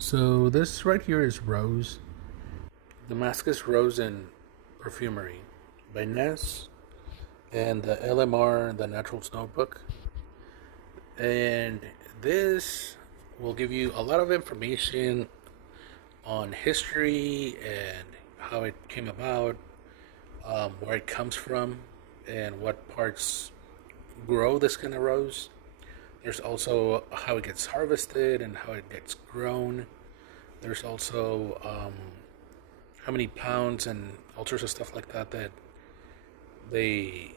So this right here is Rose, Damascus Rose and Perfumery by Ness and the LMR, the Naturals Notebook. And this will give you a lot of information on history and how it came about, where it comes from, and what parts grow this kind of rose. There's also how it gets harvested and how it gets grown. There's also how many pounds and all sorts of stuff like that that they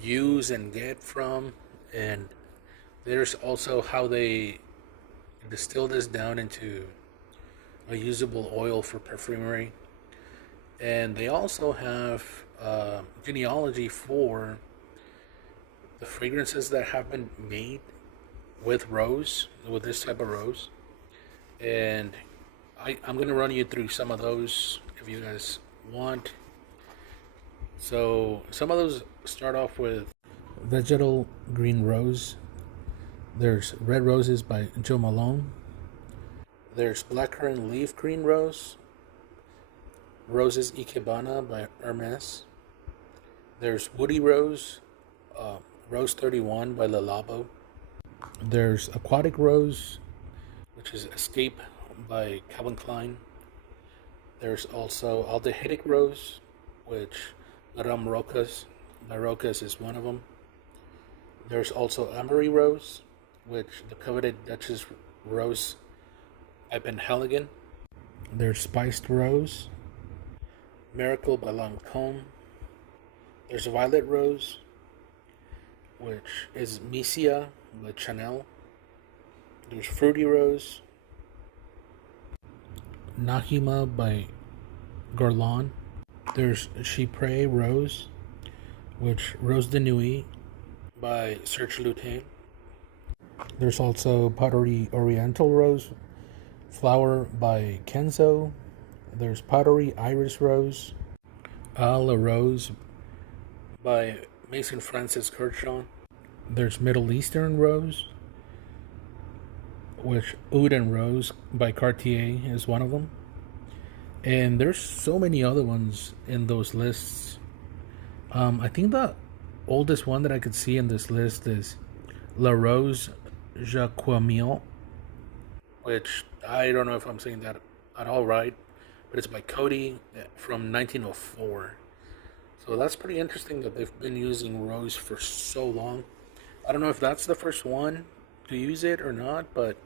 use and get from. And there's also how they distill this down into a usable oil for perfumery. And they also have genealogy for the fragrances that have been made with rose, with this type of rose. And I'm going to run you through some of those if you guys want. So some of those start off with vegetal green rose. There's red roses by Joe Malone. There's blackcurrant leaf green rose. Roses Ikebana by Hermes. There's woody rose, Rose 31 by Le Labo. There's aquatic rose, which is Escape by Calvin Klein. There's also aldehydic rose, which Madame Roca's by Roca's is one of them. There's also ambery rose, which the coveted Duchess rose by Penhaligon. There's spiced rose, Miracle by Lancôme. There's violet rose, which is Misia by Chanel. There's fruity rose, Nahima by Guerlain. There's Chypre rose, which Rose de Nuit by Serge Lutens. There's also Powdery Oriental rose, Flower by Kenzo. There's Powdery Iris rose, A la Rose by Mason Francis Kershaw. There's Middle Eastern rose, which Oud and Rose by Cartier is one of them. And there's so many other ones in those lists. I think the oldest one that I could see in this list is La Rose Jacquemille, which I don't know if I'm saying that at all right, but it's by Coty from 1904. So that's pretty interesting that they've been using rose for so long. I don't know if that's the first one to use it or not, but